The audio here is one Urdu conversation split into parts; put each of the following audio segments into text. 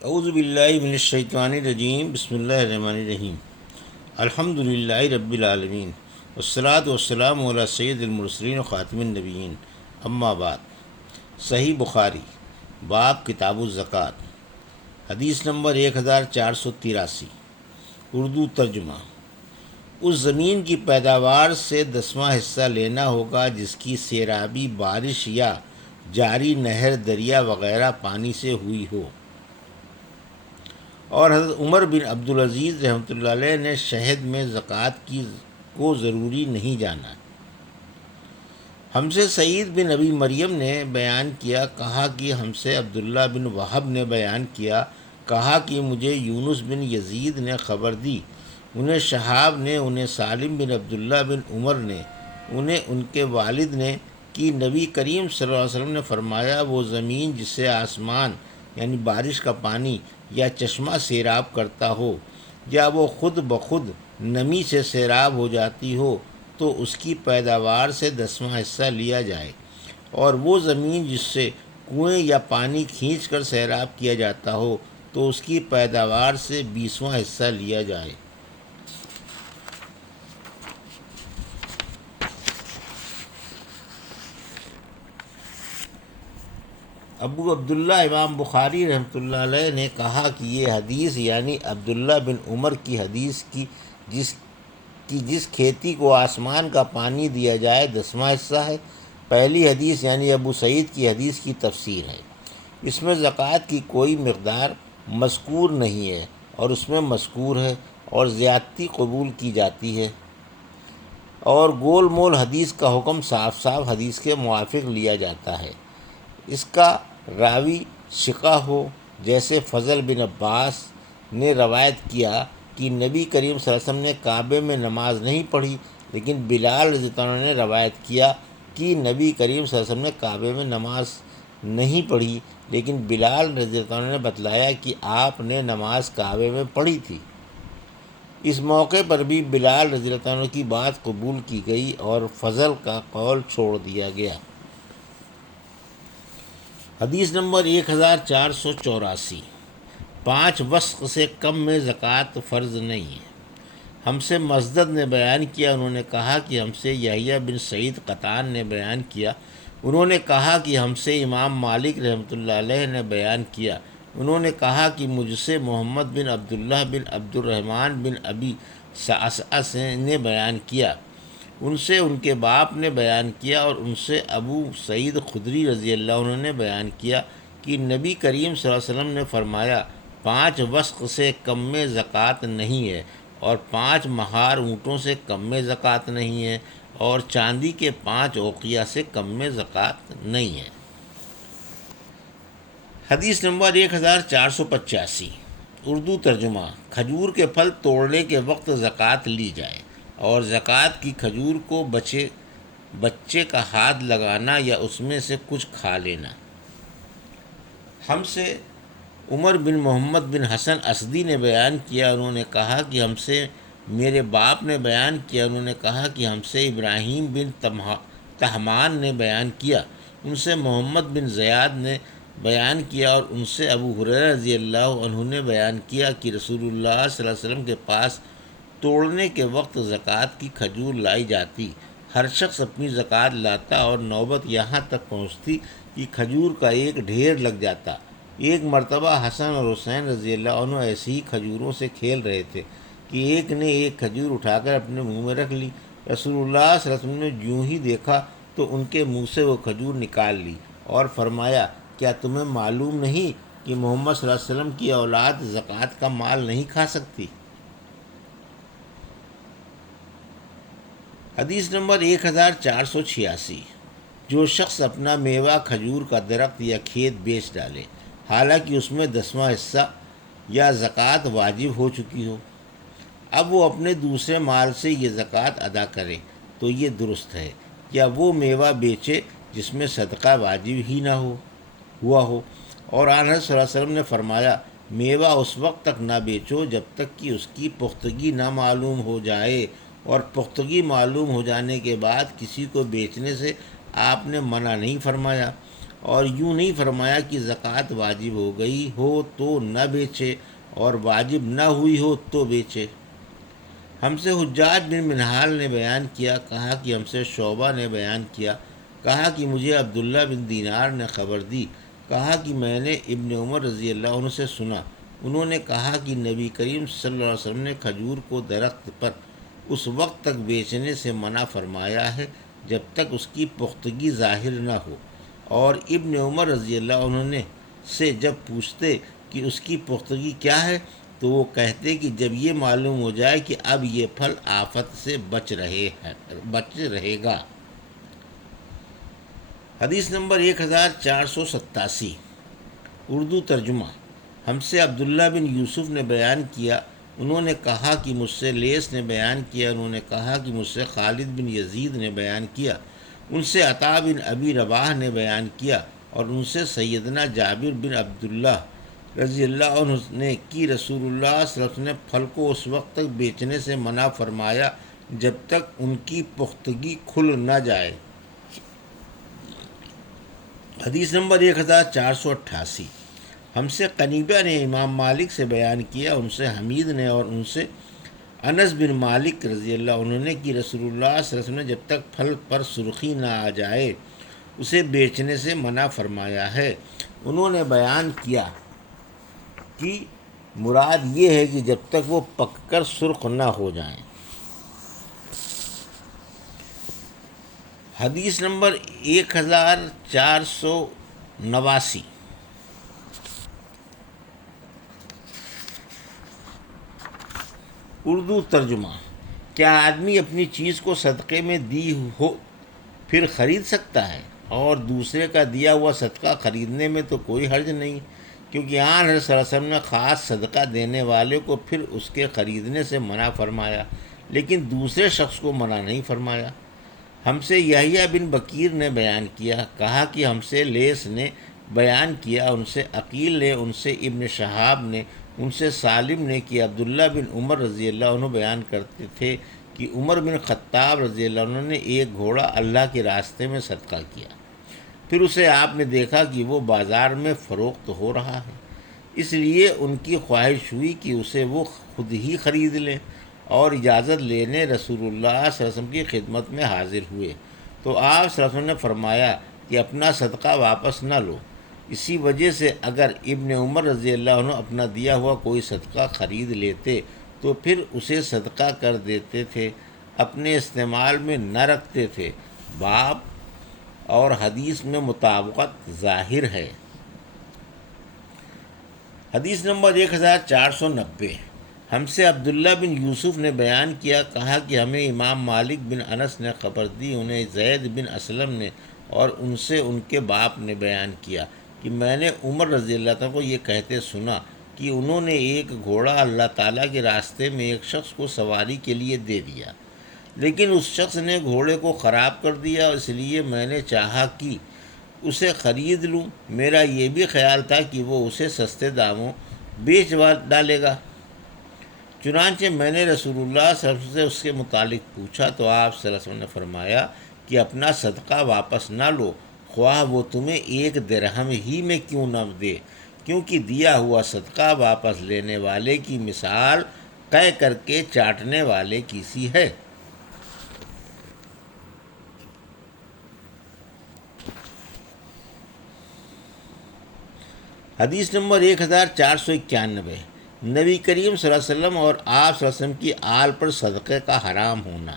اعوذ باللہ من الشیطان الرجیم، بسم اللہ الرحمن الرحیم۔ الحمد للہ رب العالمین، والصلاة والسلام علی سید المرسلین و خاتم النبیین، اما بعد۔ صحیح بخاری، باب کتاب الزکوٰۃ، حدیث نمبر 1483، اردو ترجمہ۔ اس زمین کی پیداوار سے 10واں حصہ لینا ہوگا جس کی سیرابی بارش یا جاری نہر، دریا وغیرہ پانی سے ہوئی ہو۔ اور حضرت عمر بن عبدالعزیز رحمۃ اللہ علیہ نے شہد میں زکوٰۃ کو ضروری نہیں جانا۔ ہم سے سعید بن ابی مریم نے بیان کیا، کہا کہ ہم سے عبداللہ بن وہب نے بیان کیا، کہا کہ مجھے یونس بن یزید نے خبر دی، انہیں شہاب نے، انہیں سالم بن عبداللہ بن عمر نے، انہیں ان کے والد نے، کہ نبی کریم صلی اللہ علیہ وسلم نے فرمایا، وہ زمین جسے آسمان یعنی بارش کا پانی یا چشمہ سیراب کرتا ہو، یا وہ خود بخود نمی سے سیراب ہو جاتی ہو، تو اس کی پیداوار سے 10واں حصہ لیا جائے، اور وہ زمین جس سے کنویں یا پانی کھینچ کر سیراب کیا جاتا ہو، تو اس کی پیداوار سے 20واں حصہ لیا جائے۔ ابو عبداللہ امام بخاری رحمۃ اللہ علیہ نے کہا کہ یہ حدیث یعنی عبداللہ بن عمر کی حدیث جس کھیتی کو آسمان کا پانی دیا جائے 10واں حصہ ہے۔ پہلی حدیث یعنی ابو سعید کی حدیث کی تفسیر ہے۔ اس میں زکوٰۃ کی کوئی مقدار مذکور نہیں ہے، اور اس میں مذکور ہے اور زیادتی قبول کی جاتی ہے، اور گول مول حدیث کا حکم صاف صاف حدیث کے موافق لیا جاتا ہے۔ اس کا راوی ثقہ ہو، جیسے فضل بن عباس نے روایت کیا کہ نبی کریم صلی اللہ علیہ وسلم نے کعبے میں نماز نہیں پڑھی، لیکن بلال رضی اللہ عنہ نے روایت کیا کہ نبی کریم صلی اللہ علیہ وسلم نے کعبے میں نماز نہیں پڑھی، لیکن بلال رضی اللہ عنہ نے بتلایا کہ آپ نے نماز کعبے میں پڑھی تھی۔ اس موقع پر بھی بلال رضی اللہ عنہ کی بات قبول کی گئی اور فضل کا قول چھوڑ دیا گیا۔ حدیث نمبر 1484، 5 وسق سے کم میں زکوٰۃ فرض نہیں ہے۔ ہم سے مسدد نے بیان کیا، انہوں نے کہا کہ ہم سے یحییٰ بن سعید قطان نے بیان کیا، انہوں نے کہا کہ ہم سے امام مالک رحمۃ اللہ علیہ نے بیان کیا، انہوں نے کہا کہ مجھ سے محمد بن عبداللہ بن عبد الرحمن بن ابی صعصع نے بیان کیا، ان سے ان کے باپ نے بیان کیا، اور ان سے ابو سعید خدری رضی اللہ عنہ نے بیان کیا کہ نبی کریم صلی اللہ علیہ وسلم نے فرمایا، 5 وسق سے کم میں زکوٰۃ نہیں ہے، اور 5 مہار اونٹوں سے کم میں زکوٰۃ نہیں ہے، اور چاندی کے 5 اوقیہ سے کم میں زکوٰۃ نہیں ہے۔ حدیث نمبر 1485، اردو ترجمہ۔ کھجور کے پھل توڑنے کے وقت زکوٰۃ لی جائے، اور زکوٰۃ کی کھجور کو بچے کا ہاتھ لگانا یا اس میں سے کچھ کھا لینا۔ ہم سے عمر بن محمد بن حسن اسدی نے بیان کیا، انہوں نے کہا کہ ہم سے میرے باپ نے بیان کیا، انہوں نے کہا کہ ہم سے ابراہیم بن تہمان نے بیان کیا، ان سے محمد بن زیاد نے بیان کیا، اور ان سے ابو ہریرہ رضی اللہ عنہ نے بیان کیا کہ رسول اللہ صلی اللہ علیہ وسلم کے پاس توڑنے کے وقت زکوٰۃ کی کھجور لائی جاتی، ہر شخص اپنی زکوٰۃ لاتا، اور نوبت یہاں تک پہنچتی کہ کھجور کا ایک ڈھیر لگ جاتا۔ ایک مرتبہ حسن اور حسین رضی اللہ عنہ ایسی ہی کھجوروں سے کھیل رہے تھے کہ ایک نے ایک کھجور اٹھا کر اپنے منہ میں رکھ لی، رسول اللہ صلی اللہ علیہ وسلم نے یوں ہی دیکھا تو ان کے منہ سے وہ کھجور نکال لی، اور فرمایا، کیا تمہیں معلوم نہیں کہ محمد صلی اللہ علیہ وسلم کی اولاد زکوٰۃ کا مال نہیں کھا سکتی؟ حدیث نمبر 1486، جو شخص اپنا میوہ کھجور کا درخت یا کھیت بیچ ڈالے، حالانکہ اس میں 10واں حصہ یا زکوٰۃ واجب ہو چکی ہو، اب وہ اپنے دوسرے مال سے یہ زکوٰۃ ادا کرے تو یہ درست ہے، یا وہ میوہ بیچے جس میں صدقہ واجب ہی نہ ہوا ہو۔ اور آن حضرت صلی اللہ علیہ وسلم نے فرمایا، میوہ اس وقت تک نہ بیچو جب تک کہ اس کی پختگی نہ معلوم ہو جائے، اور پختگی معلوم ہو جانے کے بعد کسی کو بیچنے سے آپ نے منع نہیں فرمایا۔ اور یوں نہیں فرمایا کہ زکوٰۃ واجب ہو گئی ہو تو نہ بیچے اور واجب نہ ہوئی ہو تو بیچے۔ ہم سے حجاج بن منہال نے بیان کیا، کہا کہ ہم سے شعبہ نے بیان کیا، کہا کہ مجھے عبداللہ بن دینار نے خبر دی، کہا کہ میں نے ابن عمر رضی اللہ عنہ سے سنا، انہوں نے کہا کہ نبی کریم صلی اللہ علیہ وسلم نے کھجور کو درخت پر اس وقت تک بیچنے سے منع فرمایا ہے جب تک اس کی پختگی ظاہر نہ ہو، اور ابن عمر رضی اللہ عنہ نے سے جب پوچھتے کہ اس کی پختگی کیا ہے تو وہ کہتے کہ جب یہ معلوم ہو جائے کہ اب یہ پھل آفت سے بچ رہے گا۔ حدیث نمبر 1487، اردو ترجمہ۔ ہم سے عبداللہ بن یوسف نے بیان کیا، انہوں نے کہا کہ مجھ سے لیث نے بیان کیا، انہوں نے کہا کہ مجھ سے خالد بن یزید نے بیان کیا، ان سے عطا بن ابی رباح نے بیان کیا، اور ان سے سیدنا جابر بن عبداللہ رضی اللہ عنہ نے کہ رسول اللہ صلی اللہ علیہ وسلم نے پھل کو اس وقت تک بیچنے سے منع فرمایا جب تک ان کی پختگی کھل نہ جائے۔ حدیث نمبر 1488، ہم سے قنیبہ نے امام مالک سے بیان کیا، ان سے حمید نے اور ان سے انس بن مالک رضی اللہ عنہ نے کہ رسول اللہ صلی اللہ علیہ وسلم نے جب تک پھل پر سرخی نہ آ جائے اسے بیچنے سے منع فرمایا ہے۔ انہوں نے بیان کیا کہ مراد یہ ہے کہ جب تک وہ پک کر سرخ نہ ہو جائیں۔ حدیث نمبر 1489، اردو ترجمہ۔ کیا آدمی اپنی چیز کو صدقے میں دی ہو پھر خرید سکتا ہے؟ اور دوسرے کا دیا ہوا صدقہ خریدنے میں تو کوئی حرج نہیں، کیونکہ آن حضرت صلی اللہ علیہ وسلم نے خاص صدقہ دینے والے کو پھر اس کے خریدنے سے منع فرمایا، لیکن دوسرے شخص کو منع نہیں فرمایا۔ ہم سے یحییٰ بن بکیر نے بیان کیا، کہا کہ ہم سے لیث نے بیان کیا، ان سے عقیل نے، ان سے ابن شہاب نے، ان سے سالم نے کہ عبداللہ بن عمر رضی اللہ عنہ بیان کرتے تھے کہ عمر بن خطاب رضی اللہ عنہ نے ایک گھوڑا اللہ کے راستے میں صدقہ کیا، پھر اسے آپ نے دیکھا کہ وہ بازار میں فروخت ہو رہا ہے، اس لیے ان کی خواہش ہوئی کہ اسے وہ خود ہی خرید لیں، اور اجازت لینے رسول اللہ صلی اللہ علیہ وسلم کی خدمت میں حاضر ہوئے تو آپ صلی اللہ علیہ وسلم نے فرمایا کہ اپنا صدقہ واپس نہ لو۔ اسی وجہ سے اگر ابن عمر رضی اللہ عنہ اپنا دیا ہوا کوئی صدقہ خرید لیتے تو پھر اسے صدقہ کر دیتے تھے، اپنے استعمال میں نہ رکھتے تھے۔ باب اور حدیث میں مطابقت ظاہر ہے۔ حدیث نمبر 1490، ہم سے عبداللہ بن یوسف نے بیان کیا، کہا کہ ہمیں امام مالک بن انس نے خبر دی، انہیں زید بن اسلم نے اور ان سے ان کے باپ نے بیان کیا کہ میں نے عمر رضی اللہ عنہ کو یہ کہتے سنا کہ انہوں نے ایک گھوڑا اللہ تعالیٰ کے راستے میں ایک شخص کو سواری کے لیے دے دیا، لیکن اس شخص نے گھوڑے کو خراب کر دیا، اس لیے میں نے چاہا کہ اسے خرید لوں، میرا یہ بھی خیال تھا کہ وہ اسے سستے داموں بیچ ڈالے گا، چنانچہ میں نے رسول اللہ صلی اللہ علیہ وسلم سے اس کے متعلق پوچھا تو آپ صلی اللہ علیہ وسلم نے فرمایا کہ اپنا صدقہ واپس نہ لو، خواہ وہ تمہیں 1 درہم ہی میں کیوں نہ دے، کیونکہ دیا ہوا صدقہ واپس لینے والے کی مثال قے کر کے چاٹنے والے کی سی ہے۔ حدیث نمبر 1491، نبی کریم صلی اللہ علیہ وسلم اور آپ صلی اللہ علیہ وسلم کی آل پر صدقے کا حرام ہونا۔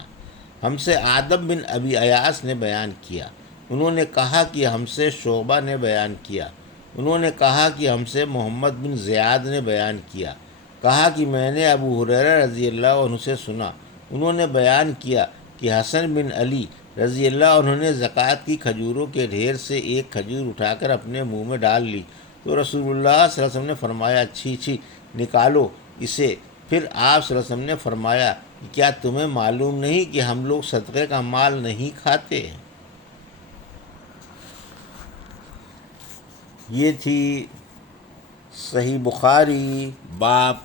ہم سے آدم بن ابی ایاس نے بیان کیا، انہوں نے کہا کہ ہم سے شعبہ نے بیان کیا، انہوں نے کہا کہ ہم سے محمد بن زیاد نے بیان کیا، کہا کہ میں نے ابو ہریرہ رضی اللہ عنہ سے سنا، انہوں نے بیان کیا کہ حسن بن علی رضی اللہ عنہ نے زکوٰۃ کی کھجوروں کے ڈھیر سے ایک کھجور اٹھا کر اپنے منہ میں ڈال لی تو رسول اللہ صلی اللہ علیہ وسلم نے فرمایا چھی چھی، نکالو اسے۔ پھر آپ صلی اللہ علیہ وسلم نے فرمایا کہ کیا تمہیں معلوم نہیں کہ ہم لوگ صدقے کا مال نہیں کھاتے؟ یہ تھی صحیح بخاری باب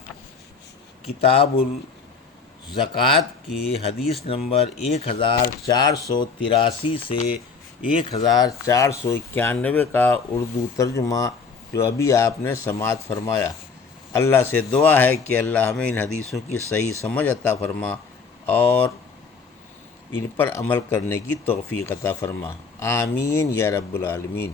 کتاب الزکوٰۃ کی حدیث نمبر 1483 سے 1491 کا اردو ترجمہ جو ابھی آپ نے سماعت فرمایا۔ اللہ سے دعا ہے کہ اللہ ہمیں ان حدیثوں کی صحیح سمجھ عطا فرما اور ان پر عمل کرنے کی توفیق عطا فرما۔ آمین یا رب العالمین۔